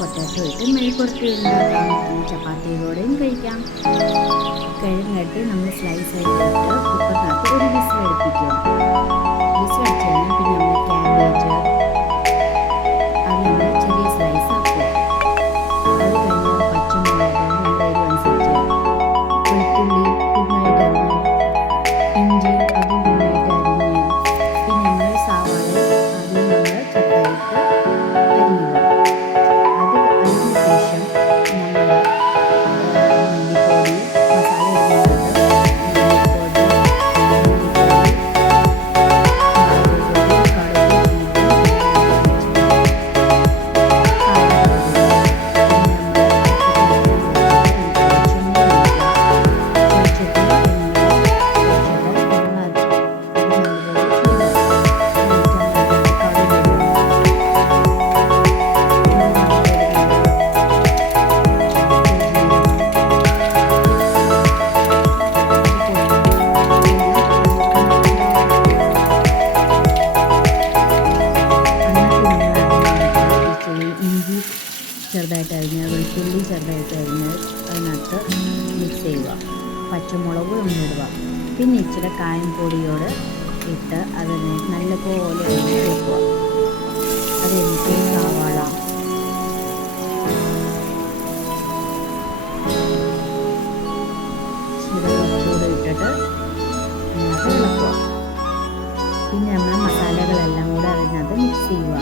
Potato ഇട്ട് മെഴുക്കുവരട്ടി ഉണ്ടാക്കാം. ചപ്പാത്തിയോടെയും കഴിക്കാം. കിഴങ്ങിട്ട് നമ്മൾ സ്ലൈസ് ആയിട്ട് കുക്കറിനകത്ത് ഒരു വിസിൽ അടുപ്പിക്കുക. വിസിൽ അടിച്ച് കഴിഞ്ഞാൽ പിന്നെ നമ്മൾ ക്യാബേജ് അത് നമ്മൾ ചെറിയ സ്ലൈസ് ആക്കുക. അത് കഴിഞ്ഞ് പച്ചമുളക് നമ്മുടെ എരിവ് അനുസരിച്ച്, വെളുത്തുള്ളി കുഞ്ഞായിട്ട് അരിഞ്ഞ്, ഇഞ്ചി അതും കുഞ്ഞായിട്ട് അരിഞ്ഞ്, പിന്നെ നമ്മൾ സവാള അതും നമ്മൾ ചെറുതായിട്ട് അരിയുക. അതിന് ശേഷം നമ്മൾ മല്ലിപ്പൊടി മസാല ഇടുന്നുണ്ട്. മല്ലിപ്പൊടി, മല്ലിപ്പൊടി, ചെറുതായിട്ട് അരിഞ്ഞ്, വെളുത്തുള്ളി ചെറുതായിട്ട് അരിഞ്ഞ് അതിനകത്ത് മിക്സ് ചെയ്യുക. പച്ചമുളക് ഒന്നിടുക. പിന്നെ ഇച്ചിരി കായംപൊടിയോട് ഇട്ട് അതിനെ നല്ലപോലെ അരിഞ്ഞ് വെക്കുക. അത് കഴിഞ്ഞിട്ട് സവാള, ചൂട് ഇട്ടിട്ട് അതിനകത്ത് ഇളക്കുക. പിന്നെ നമ്മൾ മസാലകളെല്ലാം കൂടെ അതിനകത്ത് മിക്സ് ചെയ്യുക.